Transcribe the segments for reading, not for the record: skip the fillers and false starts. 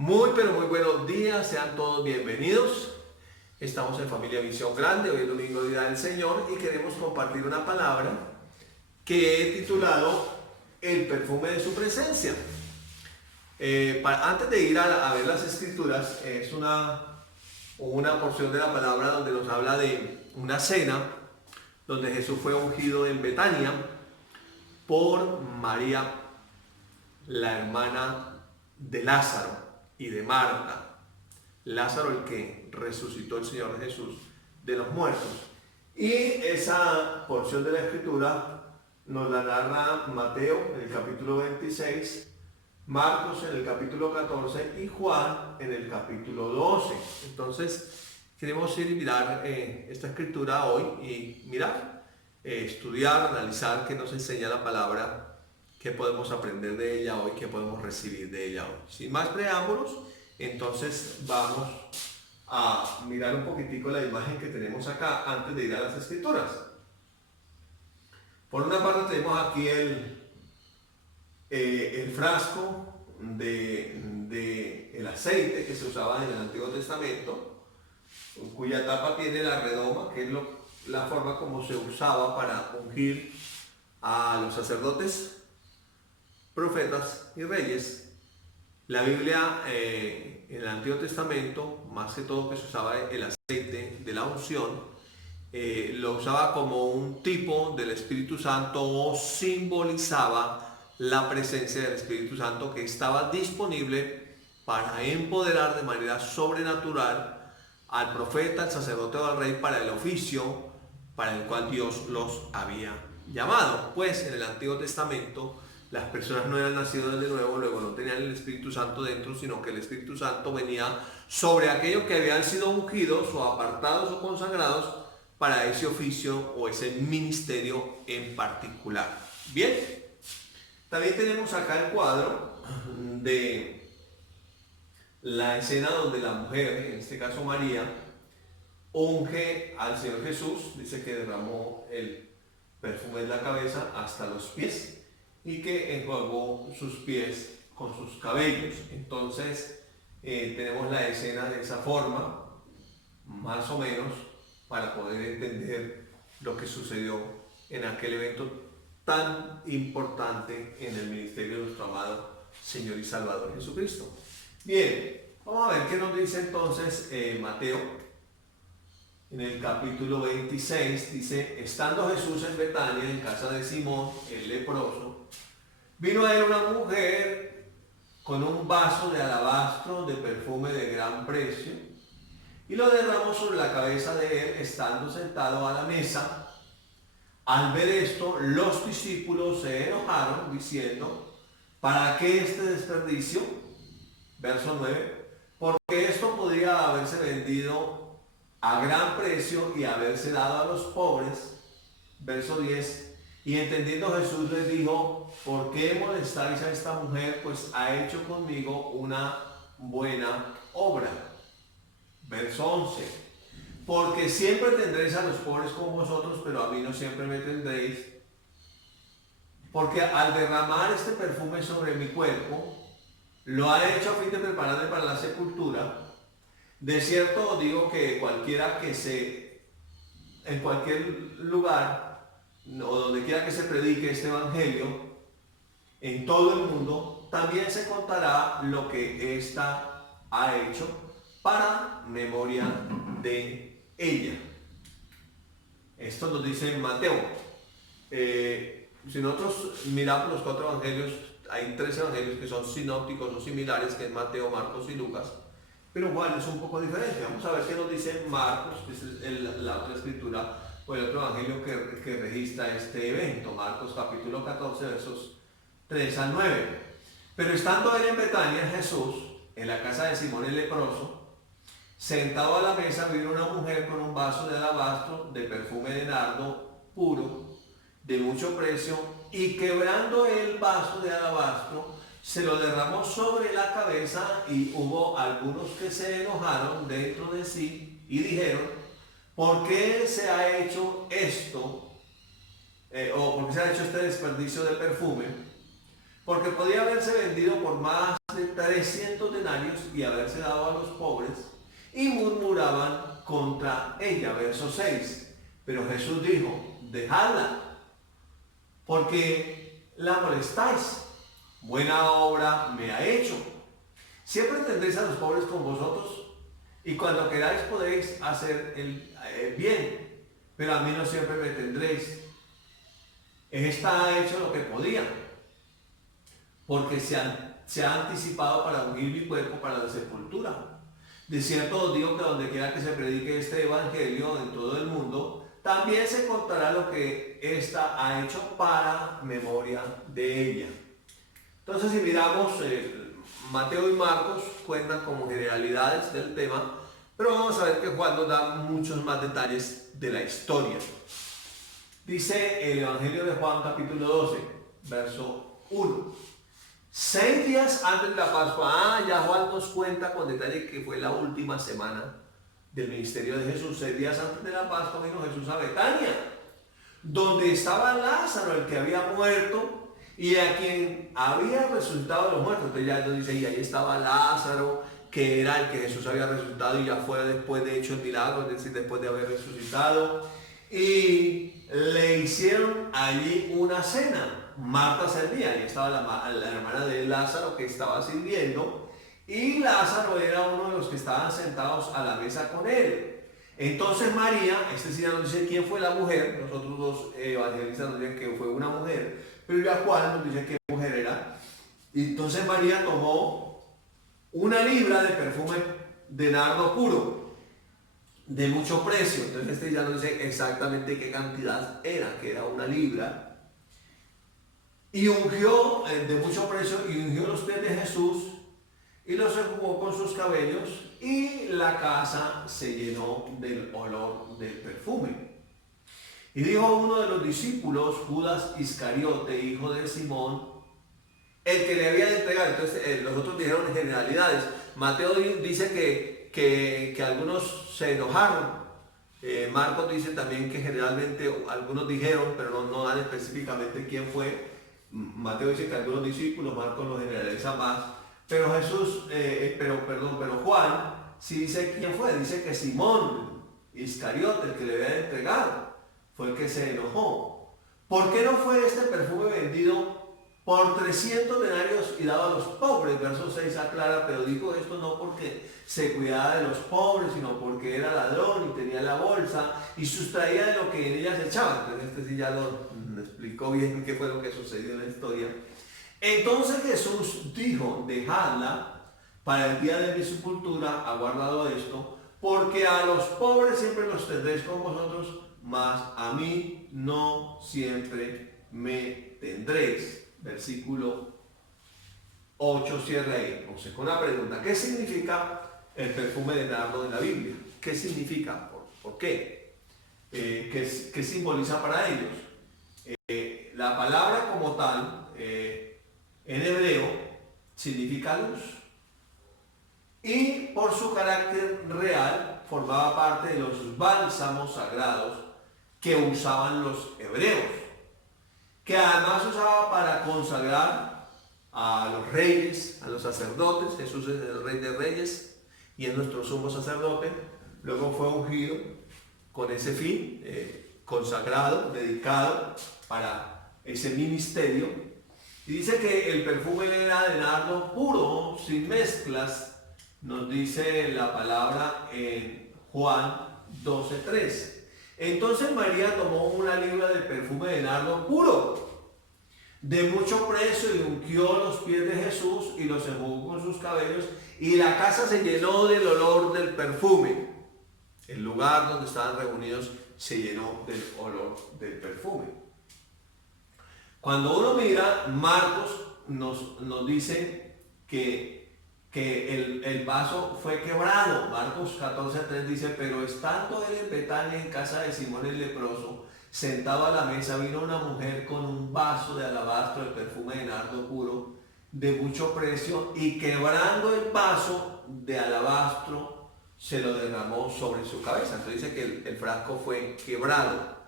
Muy pero muy buenos días, sean todos bienvenidos. Estamos en Familia Visión Grande, hoy es domingo día del Señor y queremos compartir una palabra que he titulado El perfume de su presencia. Antes de ir a ver las escrituras, es una porción de la palabra donde nos habla de una cena donde Jesús fue ungido en Betania por María, la hermana de Lázaro y de Marta. Lázaro, el que resucitó el Señor Jesús de los muertos. Y esa porción de la escritura nos la narra Mateo en el capítulo 26, Marcos en el capítulo 14 y Juan en el capítulo 12. Entonces queremos ir y mirar esta escritura hoy y mirar, estudiar, analizar qué nos enseña la palabra, qué podemos aprender de ella hoy, qué podemos recibir de ella hoy. Sin más preámbulos, entonces vamos a mirar un poquitico la imagen que tenemos acá antes de ir a las escrituras. Por una parte tenemos aquí el frasco de el aceite que se usaba en el Antiguo Testamento, cuya tapa tiene la redoma, que es la forma como se usaba para ungir a los sacerdotes, profetas y reyes. La Biblia en el Antiguo Testamento, más que todo que se usaba el aceite de la unción, lo usaba como un tipo del Espíritu Santo o simbolizaba la presencia del Espíritu Santo que estaba disponible para empoderar de manera sobrenatural al profeta, al sacerdote o al rey para el oficio para el cual Dios los había llamado. Pues en el Antiguo Testamento las personas no eran nacidas de nuevo, luego no tenían el Espíritu Santo dentro, sino que el Espíritu Santo venía sobre aquellos que habían sido ungidos o apartados o consagrados para ese oficio o ese ministerio en particular. Bien, también tenemos acá el cuadro de la escena donde la mujer, en este caso María, unge al Señor Jesús, dice que derramó el perfume en la cabeza hasta los pies y que enjuagó sus pies con sus cabellos. Entonces tenemos la escena de esa forma, más o menos, para poder entender lo que sucedió en aquel evento tan importante en el ministerio de nuestro amado Señor y Salvador Jesucristo. Bien, vamos a ver qué nos dice entonces Mateo. En el capítulo 26 dice: estando Jesús en Betania, en casa de Simón el leproso, vino a él una mujer con un vaso de alabastro de perfume de gran precio y lo derramó sobre la cabeza de él estando sentado a la mesa. Al ver esto, los discípulos se enojaron diciendo: ¿para qué este desperdicio? Verso 9, porque esto podría haberse vendido a gran precio y haberse dado a los pobres. Verso 10, y entendiendo Jesús les dijo: ¿por qué molestáis a esta mujer? Pues ha hecho conmigo una buena obra. Verso 11, porque siempre tendréis a los pobres con vosotros, pero a mí no siempre me tendréis, porque al derramar este perfume sobre mi cuerpo, lo ha hecho a fin de prepararme para la sepultura. De cierto os digo que cualquiera que en cualquier lugar o donde quiera que se predique este evangelio en todo el mundo, también se contará lo que ésta ha hecho para memoria de ella. Esto nos dice Mateo. Si nosotros miramos los cuatro evangelios, hay tres evangelios que son sinópticos o similares, que es Mateo, Marcos y Lucas. Pero Juan es un poco diferente. Vamos a ver qué nos dice Marcos, que es la otra escritura o el otro evangelio que registra este evento. Marcos capítulo 14, versos 3 al 9. Pero estando él en Betania, Jesús, en la casa de Simón el leproso, sentado a la mesa, vino una mujer con un vaso de alabastro de perfume de nardo puro, de mucho precio, y quebrando el vaso de alabastro, se lo derramó sobre la cabeza, y hubo algunos que se enojaron dentro de sí y dijeron: ¿por qué se ha hecho esto? ¿Por qué se ha hecho este desperdicio de perfume? porque podía haberse vendido por más de 300 denarios y haberse dado a los pobres, y murmuraban contra ella. Verso 6. Pero Jesús dijo: dejadla, porque la molestáis. Buena obra me ha hecho. Siempre tendréis a los pobres con vosotros, y cuando queráis podéis hacer el bien, pero a mí no siempre me tendréis. Esta ha hecho lo que podía, porque se ha anticipado para ungir mi cuerpo para la sepultura. De cierto os digo que donde quiera que se predique este evangelio en todo el mundo, también se contará lo que ésta ha hecho para memoria de ella. Entonces, si miramos, Mateo y Marcos cuentan como generalidades del tema, pero vamos a ver que Juan nos da muchos más detalles de la historia. Dice el Evangelio de Juan, capítulo 12, verso 1. 6 días antes de la Pascua, ya Juan nos cuenta con detalle que fue la última semana del ministerio de Jesús. 6 días antes de la Pascua vino Jesús a Betania, donde estaba Lázaro, el que había muerto y a quien había resucitado de los muertos. Entonces ya nos dice, y ahí estaba Lázaro, que era el que Jesús había resucitado y ya fue después de hecho el milagro, es decir, después de haber resucitado. Y le hicieron allí una cena. Marta servía, y estaba la hermana de Lázaro que estaba sirviendo, y Lázaro era uno de los que estaban sentados a la mesa con él. Entonces María, sí ya nos dice quién fue la mujer, nosotros los evangelistas nos dicen que fue una mujer, pero ya Juan nos dice qué mujer era. Y entonces María tomó 1 libra de perfume de nardo puro, de mucho precio. Entonces ya nos dice exactamente qué cantidad era, que era 1 libra. Y ungió, de mucho precio, y ungió los pies de Jesús, y los enjugó con sus cabellos, y la casa se llenó del olor del perfume. Y dijo uno de los discípulos, Judas Iscariote, hijo de Simón, el que le había de entregar. Entonces los otros dijeron generalidades. Mateo dice que algunos se enojaron. Marcos dice también que generalmente algunos dijeron, pero no dan específicamente quién fue. Mateo dice que algunos discípulos, Marcos lo generaliza más, pero pero Juan sí dice quién fue. Dice que Simón Iscariote, el que le había de entregar, fue el que se enojó. ¿Por qué no fue este perfume vendido por 300 denarios y dado a los pobres? Verso 6 aclara, pero dijo esto no porque se cuidaba de los pobres, sino porque era ladrón y tenía la bolsa y sustraía de lo que en ella se echaba. Entonces sí ya lo explicó bien qué fue lo que sucedió en la historia. Entonces Jesús dijo: dejadla, para el día de mi sepultura ha guardado esto, porque a los pobres siempre los tendréis con vosotros, mas a mí no siempre me tendréis. Versículo 8 cierra ahí. Entonces, con una pregunta: ¿qué significa el perfume de nardo en la Biblia? ¿Qué significa? ¿Por qué? ¿Qué simboliza para ellos? La palabra como tal, en hebreo, significa luz. Y por su carácter real, formaba parte de los bálsamos sagrados que usaban los hebreos, que además usaba para consagrar a los reyes, a los sacerdotes. Jesús es el Rey de Reyes y es nuestro sumo sacerdote. Luego fue ungido con ese fin, consagrado, dedicado para ese ministerio. Y dice que el perfume era de nardo puro, sin mezclas. Nos dice la palabra en Juan 12:3. Entonces María tomó 1 libra de perfume de nardo puro, de mucho precio, y ungió los pies de Jesús y los enjugó con sus cabellos, y la casa se llenó del olor del perfume. El lugar donde estaban reunidos se llenó del olor del perfume. Cuando uno mira, Marcos nos dice que el vaso fue quebrado. Marcos 14:3 dice: pero estando él en Betania, en casa de Simón el leproso, sentado a la mesa, vino una mujer con un vaso de alabastro de perfume de nardo puro, de mucho precio, y quebrando el vaso de alabastro, se lo derramó sobre su cabeza. Entonces dice que el frasco fue quebrado,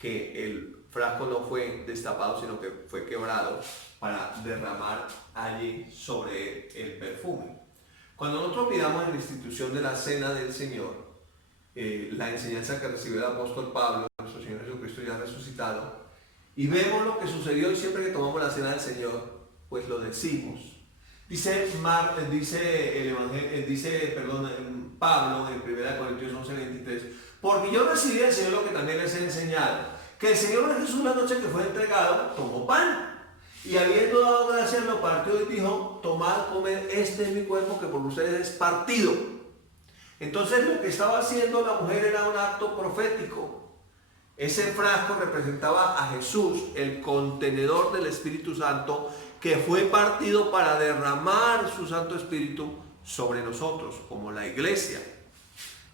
que frasco no fue destapado, sino que fue quebrado para derramar allí sobre el perfume. Cuando nosotros miramos en la institución de la cena del Señor, la enseñanza que recibió el apóstol Pablo, nuestro Señor Jesucristo ya resucitado, y vemos lo que sucedió, y siempre que tomamos la cena del Señor, pues lo decimos. Dice Pablo en 1 Corintios 11:23, porque yo recibí del Señor lo que también les he enseñado, que el Señor Jesús la noche que fue entregado tomó pan, y habiendo dado gracias lo partió y dijo, tomad, comed, este es mi cuerpo que por ustedes es partido. Entonces lo que estaba haciendo la mujer era un acto profético. Ese frasco representaba a Jesús, el contenedor del Espíritu Santo, que fue partido para derramar su Santo Espíritu sobre nosotros, como la iglesia.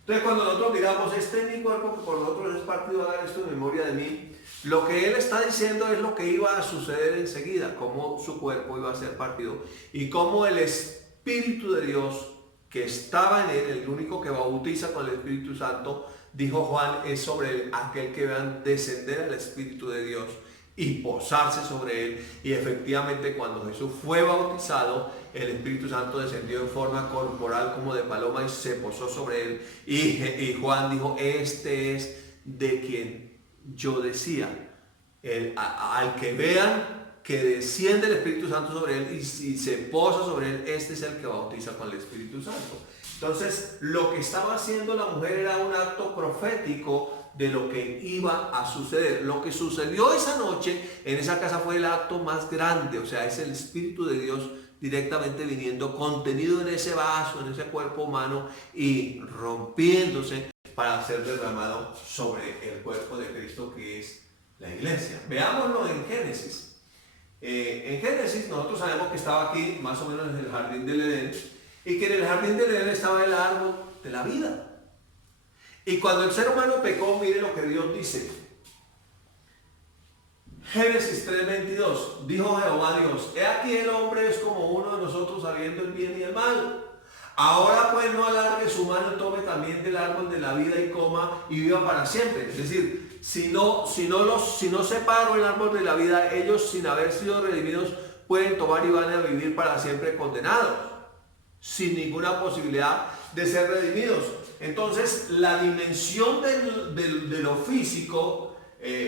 Entonces cuando nosotros miramos, este es mi cuerpo que por nosotros es partido, hagan esto en memoria de mí, lo que él está diciendo es lo que iba a suceder enseguida, cómo su cuerpo iba a ser partido y cómo el Espíritu de Dios que estaba en él, el único que bautiza con el Espíritu Santo, dijo Juan, es sobre aquel que vean descender al Espíritu de Dios y posarse sobre él. Y efectivamente cuando Jesús fue bautizado, el Espíritu Santo descendió en forma corporal como de paloma y se posó sobre él. Y Juan dijo, este es de quien yo decía, al que vean que desciende el Espíritu Santo sobre él y se posa sobre él, este es el que bautiza con el Espíritu Santo. Entonces lo que estaba haciendo la mujer era un acto profético de lo que iba a suceder. Lo que sucedió esa noche en esa casa fue el acto más grande, o sea, es el Espíritu de Dios directamente viniendo, contenido en ese vaso, en ese cuerpo humano y rompiéndose para ser derramado sobre el cuerpo de Cristo, que es la iglesia. Veámoslo en Génesis. En Génesis nosotros sabemos que estaba aquí más o menos en el jardín del Edén, y que en el jardín del Edén estaba el árbol de la vida. Y cuando el ser humano pecó, mire lo que Dios dice. Génesis 3:22, dijo Jehová Dios, he aquí el hombre es como uno de nosotros sabiendo el bien y el mal. Ahora pues no alargue su mano y tome también del árbol de la vida y coma y viva para siempre. Es decir, si no separo el árbol de la vida, ellos sin haber sido redimidos pueden tomar y van a vivir para siempre condenados, sin ninguna posibilidad de ser redimidos. Entonces la dimensión de lo físico,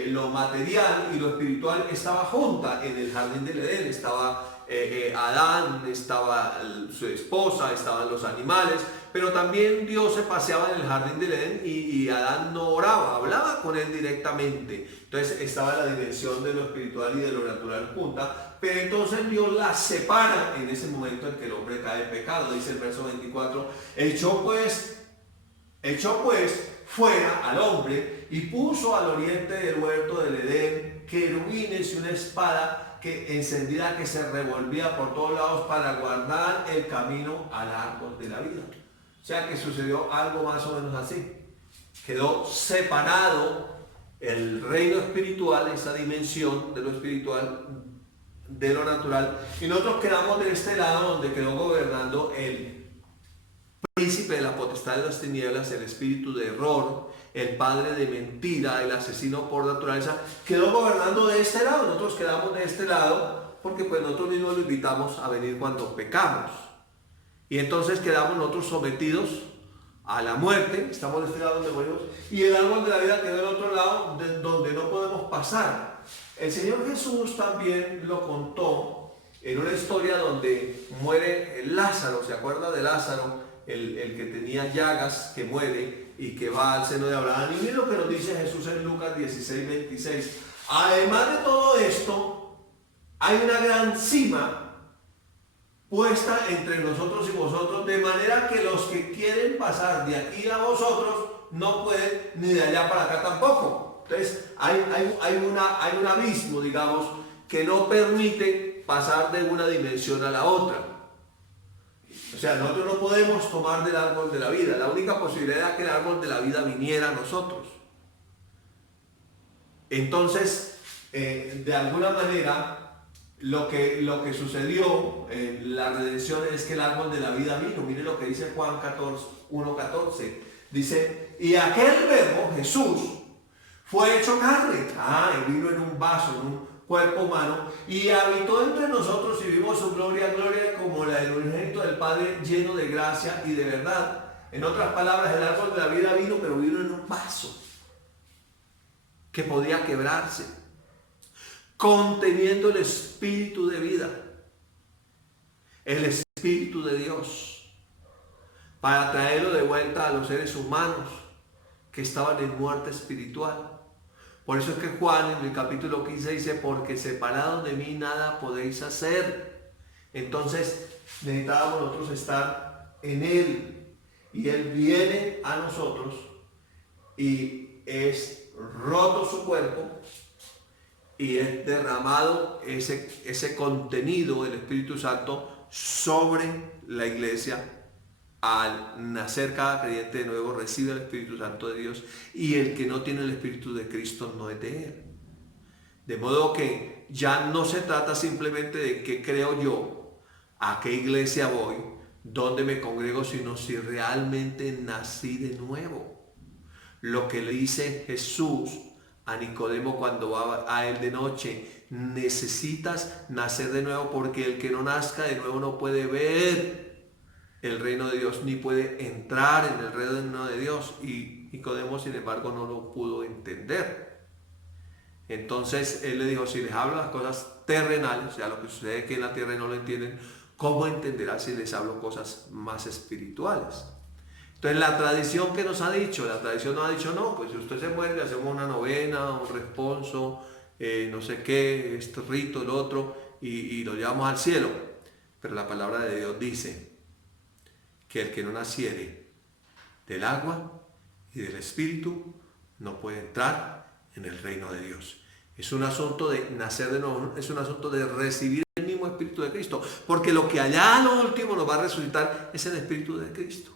lo material y lo espiritual estaba junta en el jardín del Edén. Estaba Adán, estaba su esposa, estaban los animales, pero también Dios se paseaba en el jardín del Edén y Adán no oraba, hablaba con él directamente. Entonces estaba la dimensión de lo espiritual y de lo natural junta, pero entonces Dios la separa en ese momento en que el hombre cae en pecado. Dice el verso 24, echó pues fuera al hombre y puso al oriente del huerto del Edén querubines y una espada encendida que se revolvía por todos lados para guardar el camino al árbol de la vida. O sea que sucedió algo más o menos así. Quedó separado el reino espiritual, esa dimensión de lo espiritual, de lo natural, y nosotros quedamos de este lado donde quedó gobernando el príncipe de la potestad de las tinieblas, el espíritu de error, el padre de mentira, el asesino por naturaleza, quedó gobernando de este lado. Nosotros quedamos de este lado porque pues nosotros mismos lo invitamos a venir cuando pecamos. Y entonces quedamos nosotros sometidos a la muerte, estamos de este lado donde morimos, y el árbol de la vida quedó del otro lado donde no podemos pasar. El Señor Jesús también lo contó en una historia donde muere Lázaro. ¿Se acuerda de Lázaro? El que tenía llagas, que muere y que va al seno de Abraham. Y miren lo que nos dice Jesús en Lucas 16:26. Además de todo esto, hay una gran cima puesta entre nosotros y vosotros, de manera que los que quieren pasar de aquí a vosotros no pueden, ni de allá para acá tampoco. Entonces hay un abismo, digamos, que no permite pasar de una dimensión a la otra. O sea, nosotros no podemos tomar del árbol de la vida. La única posibilidad era que el árbol de la vida viniera a nosotros. Entonces, de alguna manera, lo que sucedió en la redención es que el árbol de la vida vino. Mire lo que dice Juan 1:14. Dice, y aquel verbo, Jesús, fue hecho carne. Y vino en un vaso, en un cuerpo humano, y habitó entre nosotros y vimos su gloria, gloria como la del unigénito del Padre, lleno de gracia y de verdad. En otras palabras, el árbol de la vida vino, pero vino en un vaso que podía quebrarse, conteniendo el espíritu de vida, el espíritu de Dios, para traerlo de vuelta a los seres humanos que estaban en muerte espiritual. Por eso es que Juan en el capítulo 15 dice, porque separados de mí nada podéis hacer. Entonces necesitábamos nosotros estar en Él, y Él viene a nosotros y es roto su cuerpo y es derramado ese contenido del Espíritu Santo sobre la iglesia. Al nacer cada creyente de nuevo recibe el Espíritu Santo de Dios, y el que no tiene el Espíritu de Cristo no es de Él. De modo que ya no se trata simplemente de qué creo yo, a qué iglesia voy, dónde me congrego, sino si realmente nací de nuevo. Lo que le dice Jesús a Nicodemo cuando va a él de noche: necesitas nacer de nuevo, porque el que no nazca de nuevo no puede ver el reino de Dios, ni puede entrar en el reino de Dios. Y Nicodemo, sin embargo, no lo pudo entender. Entonces él le dijo: si les hablo las cosas terrenales, o sea, lo que sucede aquí en la tierra y no lo entienden, ¿cómo entenderán si les hablo cosas más espirituales? Entonces la tradición que nos ha dicho, la tradición nos ha dicho: no, pues si usted se muere le hacemos una novena, un responso, no sé qué, este rito, el otro, y lo llevamos al cielo. Pero la palabra de Dios dice que el que no naciere del agua y del Espíritu no puede entrar en el reino de Dios. Es un asunto de nacer de nuevo, es un asunto de recibir el mismo Espíritu de Cristo, porque lo que allá a lo último nos va a resucitar es el Espíritu de Cristo.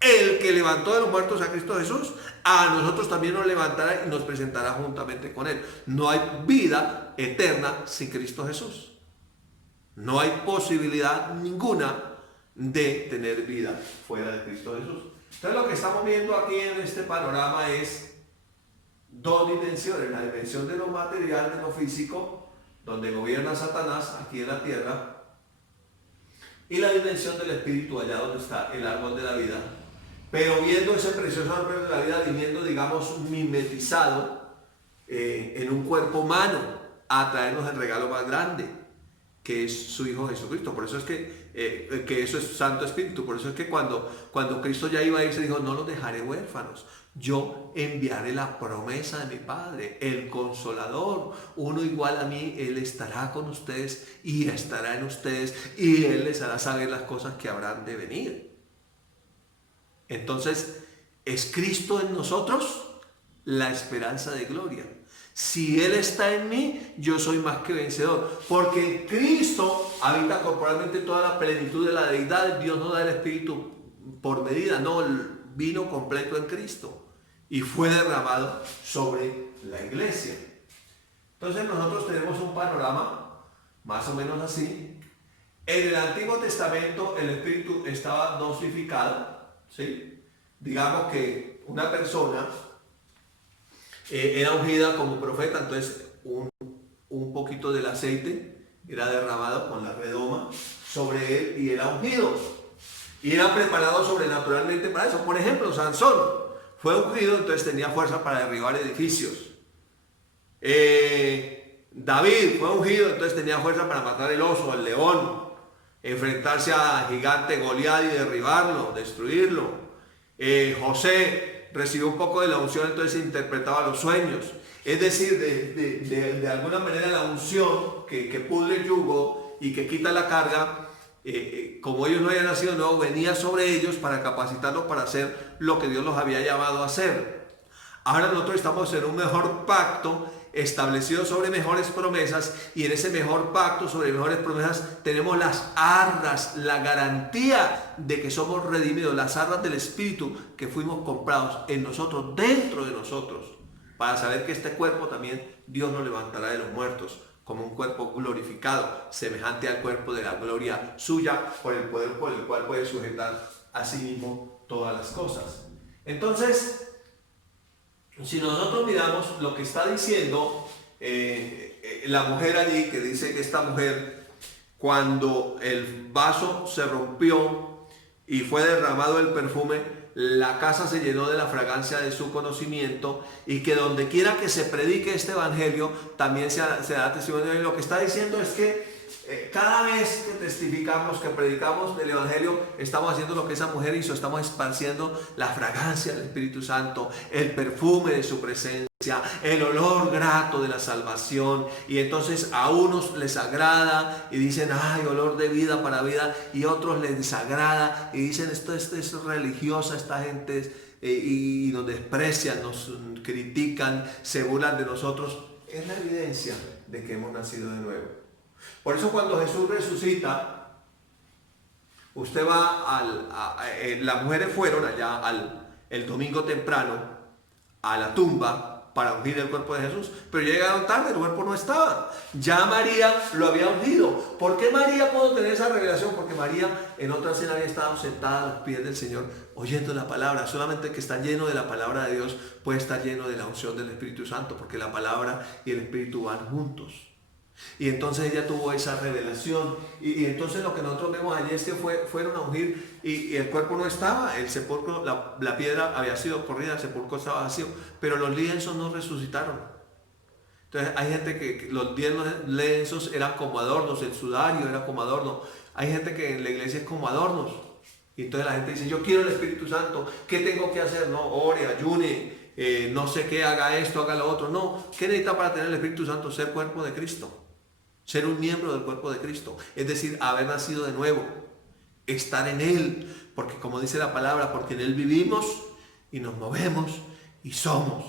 El que levantó de los muertos a Cristo Jesús, a nosotros también nos levantará y nos presentará juntamente con Él. No hay vida eterna sin Cristo Jesús. No hay posibilidad ninguna de tener vida fuera de Cristo Jesús. Entonces lo que estamos viendo aquí en este panorama es dos dimensiones: la dimensión de lo material, de lo físico, donde gobierna Satanás aquí en la tierra, y la dimensión del espíritu, allá donde está el árbol de la vida, pero viendo ese precioso árbol de la vida viniendo, digamos, mimetizado en un cuerpo humano, a traernos el regalo más grande, que es su Hijo Jesucristo. Por eso es que eso es Santo Espíritu. Por eso es que cuando Cristo ya iba a irse, dijo: no los dejaré huérfanos, yo enviaré la promesa de mi Padre, el Consolador, uno igual a mí. Él estará con ustedes y estará en ustedes, y Él les hará saber las cosas que habrán de venir. Entonces, ¿es Cristo en nosotros? La esperanza de gloria. Si Él está en mí, yo soy más que vencedor, porque Cristo habita corporalmente toda la plenitud de la deidad. Dios no da el Espíritu por medida, no, vino completo en Cristo y fue derramado sobre la iglesia. Entonces nosotros tenemos un panorama más o menos así. En el Antiguo Testamento el Espíritu estaba dosificado, ¿sí? Digamos que una persona era ungida como profeta, entonces un poquito del aceite era derramado con la redoma sobre él y era ungido. Y era preparado sobrenaturalmente para eso. Por ejemplo, Sansón fue ungido, entonces tenía fuerza para derribar edificios. David fue ungido, entonces tenía fuerza para matar el oso, el león, enfrentarse al gigante Goliat y derribarlo, destruirlo. José recibió un poco de la unción, entonces interpretaba los sueños. Es decir, de alguna manera la unción que pudre el yugo y que quita la carga, como ellos no habían nacido de nuevo, venía sobre ellos para capacitarlos para hacer lo que Dios los había llamado a hacer. Ahora nosotros estamos en un mejor pacto, establecido sobre mejores promesas, y en ese mejor pacto sobre mejores promesas tenemos las arras, la garantía de que somos redimidos, las arras del Espíritu, que fuimos comprados en nosotros, dentro de nosotros, para saber que este cuerpo también Dios nos levantará de los muertos como un cuerpo glorificado, semejante al cuerpo de la gloria suya, por el poder por el cual puede sujetar a sí mismo todas las cosas. Entonces, si nosotros miramos lo que está diciendo la mujer allí, que dice que esta mujer, cuando el vaso se rompió y fue derramado el perfume, la casa se llenó de la fragancia de su conocimiento, y que donde quiera que se predique este evangelio también se da testimonio. Y lo que está diciendo es que cada vez que testificamos, que predicamos el evangelio, estamos haciendo lo que esa mujer hizo, estamos esparciendo la fragancia del Espíritu Santo, el perfume de su presencia, el olor grato de la salvación. Y entonces a unos les agrada y dicen, ay, olor de vida para vida, y a otros les desagrada y dicen, esto es religiosa esta gente, y nos desprecian, nos critican, se burlan de nosotros. Es la evidencia de que hemos nacido de nuevo. Por eso cuando Jesús resucita, usted va las mujeres fueron allá el domingo temprano a la tumba para ungir el cuerpo de Jesús, pero llegaron tarde, el cuerpo no estaba. Ya María lo había ungido. ¿Por qué María pudo tener esa revelación? Porque María en otra cena había estado sentada a los pies del Señor oyendo la palabra. Solamente el que está lleno de la palabra de Dios puede estar lleno de la unción del Espíritu Santo, porque la palabra y el Espíritu van juntos. Y entonces ella tuvo esa revelación, y entonces lo que nosotros vemos allí es que fueron a ungir y el cuerpo no estaba, el sepulcro, la piedra había sido corrida, el sepulcro estaba vacío, pero los lienzos no resucitaron. Entonces hay gente que los 10 lienzos eran como adornos, el sudario era como adorno. Hay gente que en la iglesia es como adornos, y entonces la gente dice, yo quiero el Espíritu Santo, ¿qué tengo que hacer? No, ore, ayune, no sé qué, haga esto, haga lo otro. No, ¿qué necesita para tener el Espíritu Santo? Ser cuerpo de Cristo. Ser un miembro del cuerpo de Cristo, es decir, haber nacido de nuevo, estar en Él, porque como dice la palabra, porque en Él vivimos y nos movemos y somos.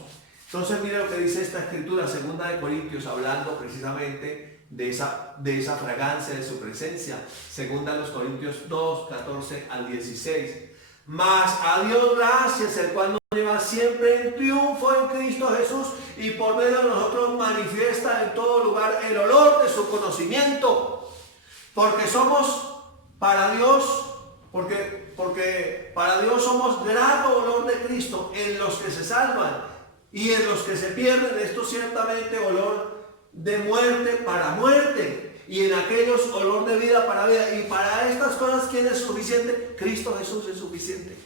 Entonces mire lo que dice esta escritura, 2 de Corintios, hablando precisamente de esa fragancia de su presencia. 2 Corintios 2, 14 al 16. Mas a Dios gracias, el cual nos lleva siempre en triunfo en Cristo Jesús, y por medio de nosotros manifiesta en todo lugar el olor de su conocimiento. Porque somos para Dios, porque para Dios somos grato olor de Cristo en los que se salvan, y en los que se pierden, esto ciertamente olor de muerte para muerte, y en aquellos olor de vida para vida. Y para estas cosas, ¿quién es suficiente? Cristo Jesús es suficiente.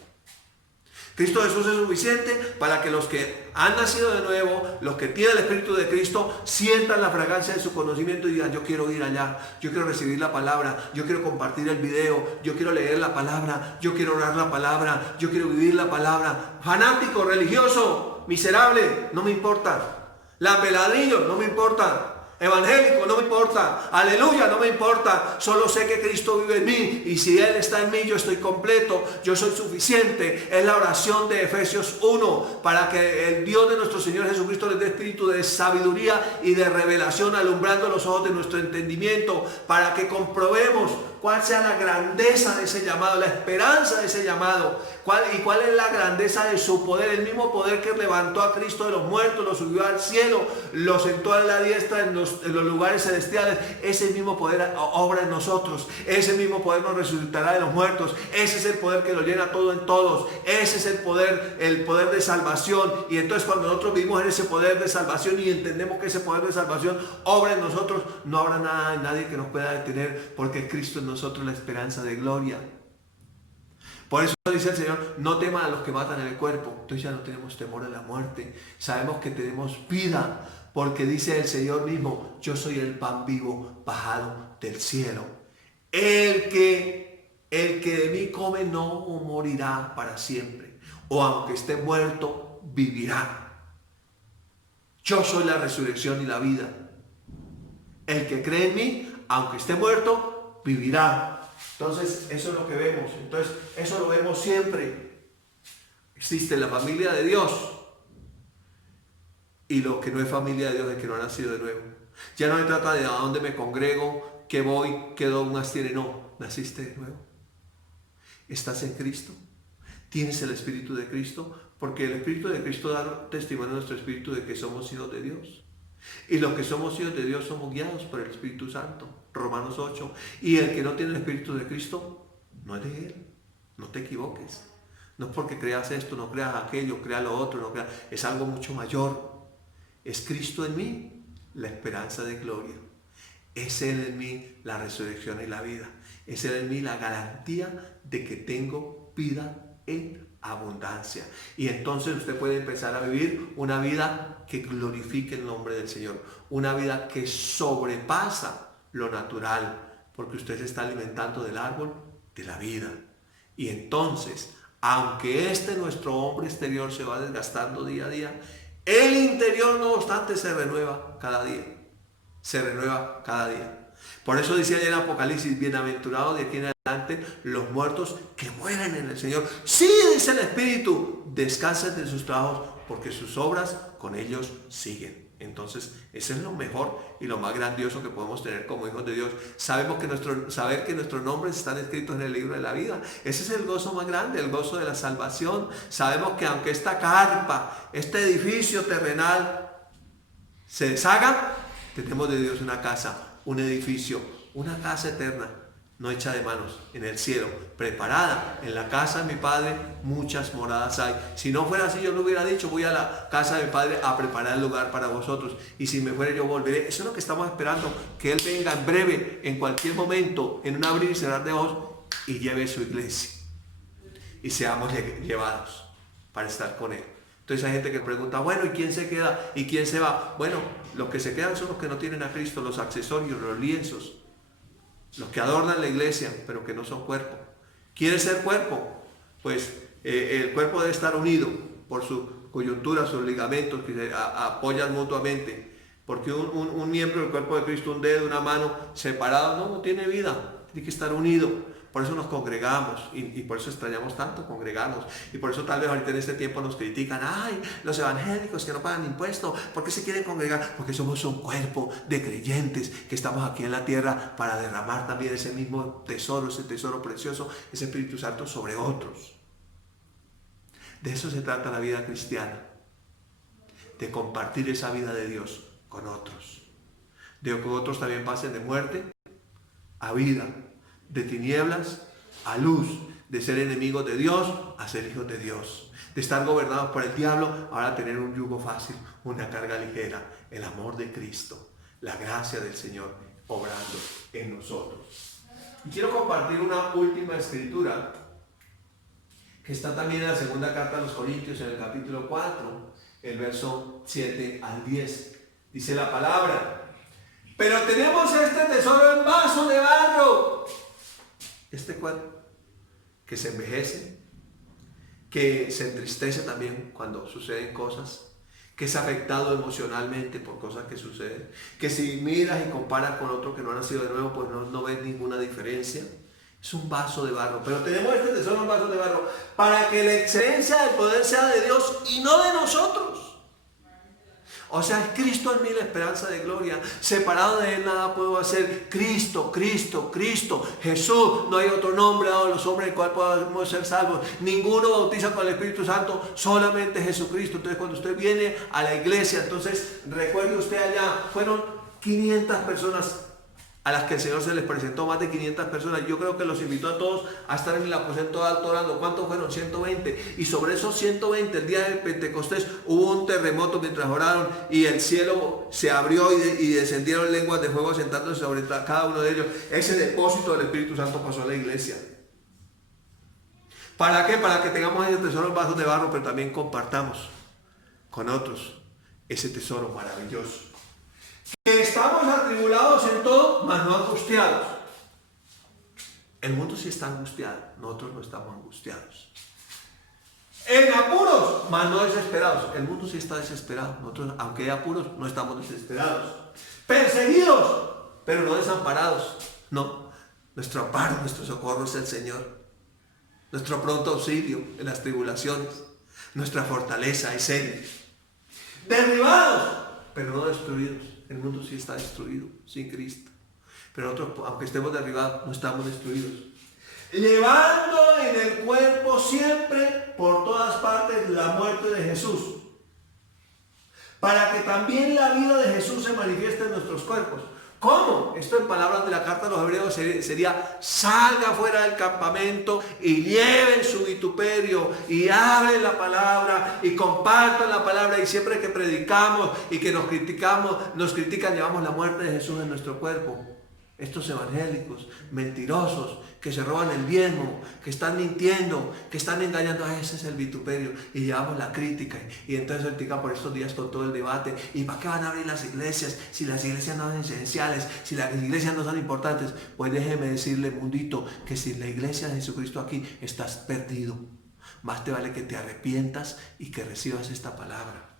Cristo Jesús es suficiente para que los que han nacido de nuevo, los que tienen el Espíritu de Cristo, sientan la fragancia de su conocimiento y digan, yo quiero ir allá, yo quiero recibir la palabra, yo quiero compartir el video, yo quiero leer la palabra, yo quiero orar la palabra, yo quiero vivir la palabra. Fanático, religioso, miserable, no me importa. Lambeladrillo, no me importa. Evangélico, no me importa. Aleluya, no me importa. Solo sé que Cristo vive en mí, y si Él está en mí, yo estoy completo, yo soy suficiente. Es la oración de Efesios 1, para que el Dios de nuestro Señor Jesucristo les dé espíritu de sabiduría y de revelación, alumbrando los ojos de nuestro entendimiento, para que comprobemos cuál sea la grandeza de ese llamado, la esperanza de ese llamado, cuál es la grandeza de su poder, el mismo poder que levantó a Cristo de los muertos, lo subió al cielo, lo sentó a la diestra en los lugares celestiales. Ese mismo poder obra en nosotros, ese mismo poder nos resucitará de los muertos. Ese es el poder que lo llena todo en todos, ese es el poder de salvación. Y entonces cuando nosotros vivimos en ese poder de salvación y entendemos que ese poder de salvación obra en nosotros, no habrá nada, nadie que nos pueda detener, porque Cristo en nosotros la esperanza de gloria. Por eso dice el Señor, no teman a los que matan en el cuerpo. Entonces ya no tenemos temor a la muerte, sabemos que tenemos vida, porque dice el Señor mismo, yo soy el pan vivo bajado del cielo. El que de mí come no morirá para siempre, o aunque esté muerto, vivirá. Yo soy la resurrección y la vida. El que cree en mí, aunque esté muerto, vivirá. Entonces eso es lo que vemos. Entonces eso lo vemos siempre. Existe la familia de Dios, y lo que no es familia de Dios es que no ha nacido de nuevo. Ya no se trata de a dónde me congrego, que voy, que dogmas tiene. No, naciste de nuevo. Estás en Cristo. Tienes el Espíritu de Cristo, porque el Espíritu de Cristo da testimonio a nuestro espíritu de que somos hijos de Dios. Y los que somos hijos de Dios somos guiados por el Espíritu Santo. Romanos 8. Y el que no tiene el Espíritu de Cristo no es de Él. No te equivoques. No es porque creas esto, no creas aquello, creas lo otro, no creas. Es algo mucho mayor. Es Cristo en mí, la esperanza de gloria. Es Él en mí la resurrección y la vida. Es Él en mí la garantía de que tengo vida en abundancia. Y entonces usted puede empezar a vivir una vida que glorifique el nombre del Señor. Una vida que sobrepasa lo natural, porque usted se está alimentando del árbol de la vida. Y entonces, aunque nuestro hombre exterior se va desgastando día a día, el interior no obstante se renueva cada día. Se renueva cada día. Por eso dice ayer en Apocalipsis, bienaventurados de aquí en adelante los muertos que mueren en el Señor. Sí, dice el Espíritu, descansen de sus trabajos porque sus obras con ellos siguen. Entonces, eso es lo mejor y lo más grandioso que podemos tener como hijos de Dios. Sabemos que saber que nuestros nombres están escritos en el libro de la vida. Ese es el gozo más grande, el gozo de la salvación. Sabemos que aunque esta carpa, este edificio terrenal se deshaga, tenemos de Dios una casa, un edificio, una casa eterna, no hecha de manos, en el cielo, preparada. En la casa de mi Padre muchas moradas hay. Si no fuera así, yo le hubiera dicho, voy a la casa de mi Padre a preparar el lugar para vosotros. Y si me fuera, yo volveré. Eso es lo que estamos esperando, que Él venga en breve, en cualquier momento, en un abrir y cerrar de ojos, y lleve su iglesia. Y seamos llevados para estar con Él. Entonces hay gente que pregunta, bueno, ¿y quién se queda? ¿Y quién se va? Bueno, los que se quedan son los que no tienen a Cristo, los accesorios, los lienzos. Los que adornan la iglesia, pero que no son cuerpo. ¿Quiere ser cuerpo? Pues el cuerpo debe estar unido por su coyuntura, sus ligamentos que se apoyan mutuamente. Porque un miembro del cuerpo de Cristo, un dedo, una mano separado, no tiene vida. Tiene que estar unido. Por eso nos congregamos y por eso extrañamos tanto congregarnos. Y por eso tal vez ahorita en este tiempo nos critican, ay, los evangélicos que no pagan impuestos, ¿por qué se quieren congregar? Porque somos un cuerpo de creyentes que estamos aquí en la tierra para derramar también ese mismo tesoro, ese tesoro precioso, ese Espíritu Santo sobre otros. De eso se trata la vida cristiana, de compartir esa vida de Dios con otros, de que otros también pasen de muerte a vida, de tinieblas a luz, de ser enemigos de Dios a ser hijos de Dios, de estar gobernados por el diablo, ahora tener un yugo fácil, una carga ligera, el amor de Cristo, la gracia del Señor obrando en nosotros. Y quiero compartir una última escritura que está también en la segunda carta a los Corintios, en el capítulo 4, el verso 7 al 10. Dice la palabra: pero tenemos este tesoro en vaso de barro. Este cuerpo que se envejece, que se entristece también cuando suceden cosas, que es afectado emocionalmente por cosas que suceden, que si miras y comparas con otro que no ha nacido de nuevo, pues no ves ninguna diferencia. Es un vaso de barro, pero tenemos este tesoro en vaso de barro para que la excelencia del poder sea de Dios y no de nosotros. O sea, es Cristo en mí la esperanza de gloria. Separado de Él nada puedo hacer. Cristo, Cristo, Cristo, Jesús. No hay otro nombre dado a los hombres en el cual podamos ser salvos. Ninguno bautiza con el Espíritu Santo, solamente Jesucristo. Entonces cuando usted viene a la iglesia, entonces recuerde usted allá, fueron 500 personas a las que el Señor se les presentó, más de 500 personas. Yo creo que los invitó a todos a estar en el aposento alto orando. ¿Cuántos fueron? 120. Y sobre esos 120, el día del Pentecostés, hubo un terremoto mientras oraron y el cielo se abrió y descendieron lenguas de fuego sentándose sobre cada uno de ellos. Ese depósito del Espíritu Santo pasó a la iglesia. ¿Para qué? Para que tengamos ese tesoro en vasos de barro, pero también compartamos con otros ese tesoro maravilloso. Que estamos atribulados en todo, mas no angustiados. El mundo sí está angustiado, nosotros no estamos angustiados. En apuros, mas no desesperados. El mundo sí está desesperado, nosotros, aunque hay apuros, no estamos desesperados. Perseguidos, pero no desamparados. No, nuestro amparo, nuestro socorro es el Señor. Nuestro pronto auxilio en las tribulaciones. Nuestra fortaleza es Él. Derribados, pero no destruidos. El mundo sí está destruido sin Cristo. Pero nosotros, aunque estemos derribados, no estamos destruidos. Llevando en el cuerpo siempre, por todas partes, la muerte de Jesús. Para que también la vida de Jesús se manifieste en nuestros cuerpos. ¿Cómo? Esto en palabras de la carta a los hebreos sería: salga fuera del campamento y lleven su vituperio y hablen la palabra y compartan la palabra, y siempre que predicamos y que nos critican, llevamos la muerte de Jesús en nuestro cuerpo. Estos evangélicos mentirosos que se roban el diezmo, que están mintiendo, que están engañando, ese es el vituperio, y llevamos la crítica. Y entonces ahorita por estos días con todo el debate: ¿y para qué van a abrir las iglesias si las iglesias no son esenciales, si las iglesias no son importantes? Pues déjeme decirle, mundito, que sin la iglesia de Jesucristo aquí estás perdido. Más te vale que te arrepientas y que recibas esta palabra,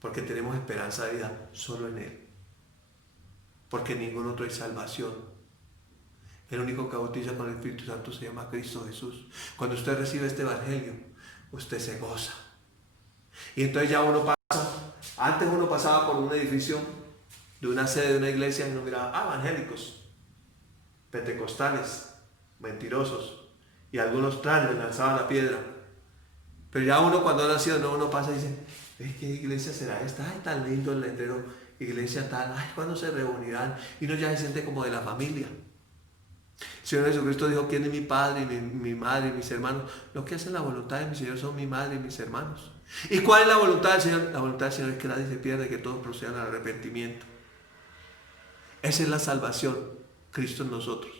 porque tenemos esperanza de vida solo en Él, porque en ningún otro hay salvación. El único que bautiza con el Espíritu Santo se llama Cristo Jesús. Cuando usted recibe este evangelio, usted se goza. Y entonces ya uno pasa. Antes uno pasaba por un edificio de una sede de una iglesia y uno miraba: evangélicos, pentecostales, mentirosos, y algunos le lanzaban la piedra. Pero ya uno, cuando ha nacido, uno pasa y dice: ¿qué iglesia será esta? Ay, tan lindo el letrero, iglesia tal, ay, ¿cuándo se reunirán? Y uno ya se siente como de la familia. El Señor Jesucristo dijo: ¿quién es mi padre y mi madre y mis hermanos? Los que hacen la voluntad de mi Señor son mi madre y mis hermanos. ¿Y cuál es la voluntad del Señor? La voluntad del Señor es que nadie se pierda, que todos procedan al arrepentimiento. Esa es la salvación, Cristo en nosotros,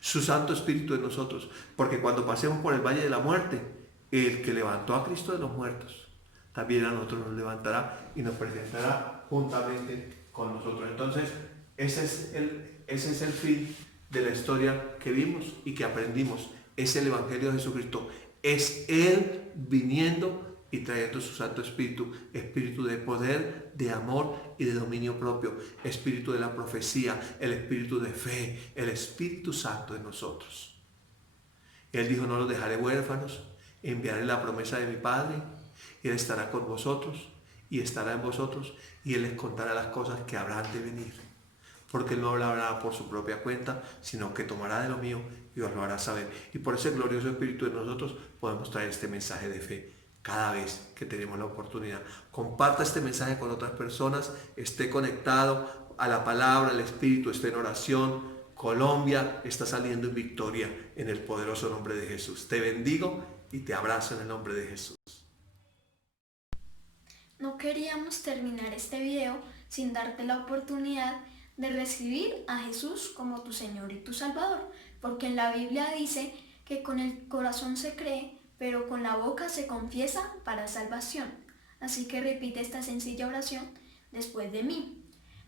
su Santo Espíritu en nosotros. Porque cuando pasemos por el valle de la muerte, el que levantó a Cristo de los muertos también a nosotros nos levantará y nos presentará juntamente con nosotros. Entonces, ese es el fin de la historia que vimos y que aprendimos. Es el Evangelio de Jesucristo. Es Él viniendo y trayendo su Santo Espíritu, espíritu de poder, de amor y de dominio propio, espíritu de la profecía, el espíritu de fe, el Espíritu Santo en nosotros. Él dijo: no los dejaré huérfanos, enviaré la promesa de mi Padre, y Él estará con vosotros y estará en vosotros, y Él les contará las cosas que habrán de venir. Porque Él no hablará por su propia cuenta, sino que tomará de lo mío y os lo hará saber. Y por ese glorioso Espíritu de nosotros podemos traer este mensaje de fe cada vez que tenemos la oportunidad. Comparta este mensaje con otras personas, esté conectado a la palabra, al Espíritu, esté en oración. Colombia está saliendo en victoria en el poderoso nombre de Jesús. Te bendigo y te abrazo en el nombre de Jesús. No queríamos terminar este video sin darte la oportunidad de recibir a Jesús como tu Señor y tu Salvador, porque en la Biblia dice que con el corazón se cree, pero con la boca se confiesa para salvación. Así que repite esta sencilla oración después de mí.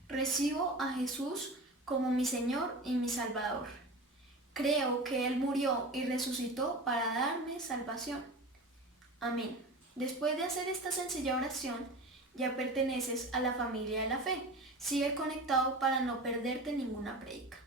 Recibo a Jesús como mi Señor y mi Salvador. Creo que Él murió y resucitó para darme salvación. Amén. Después de hacer esta sencilla oración, ya perteneces a la familia de la fe. Sigue conectado para no perderte ninguna prédica.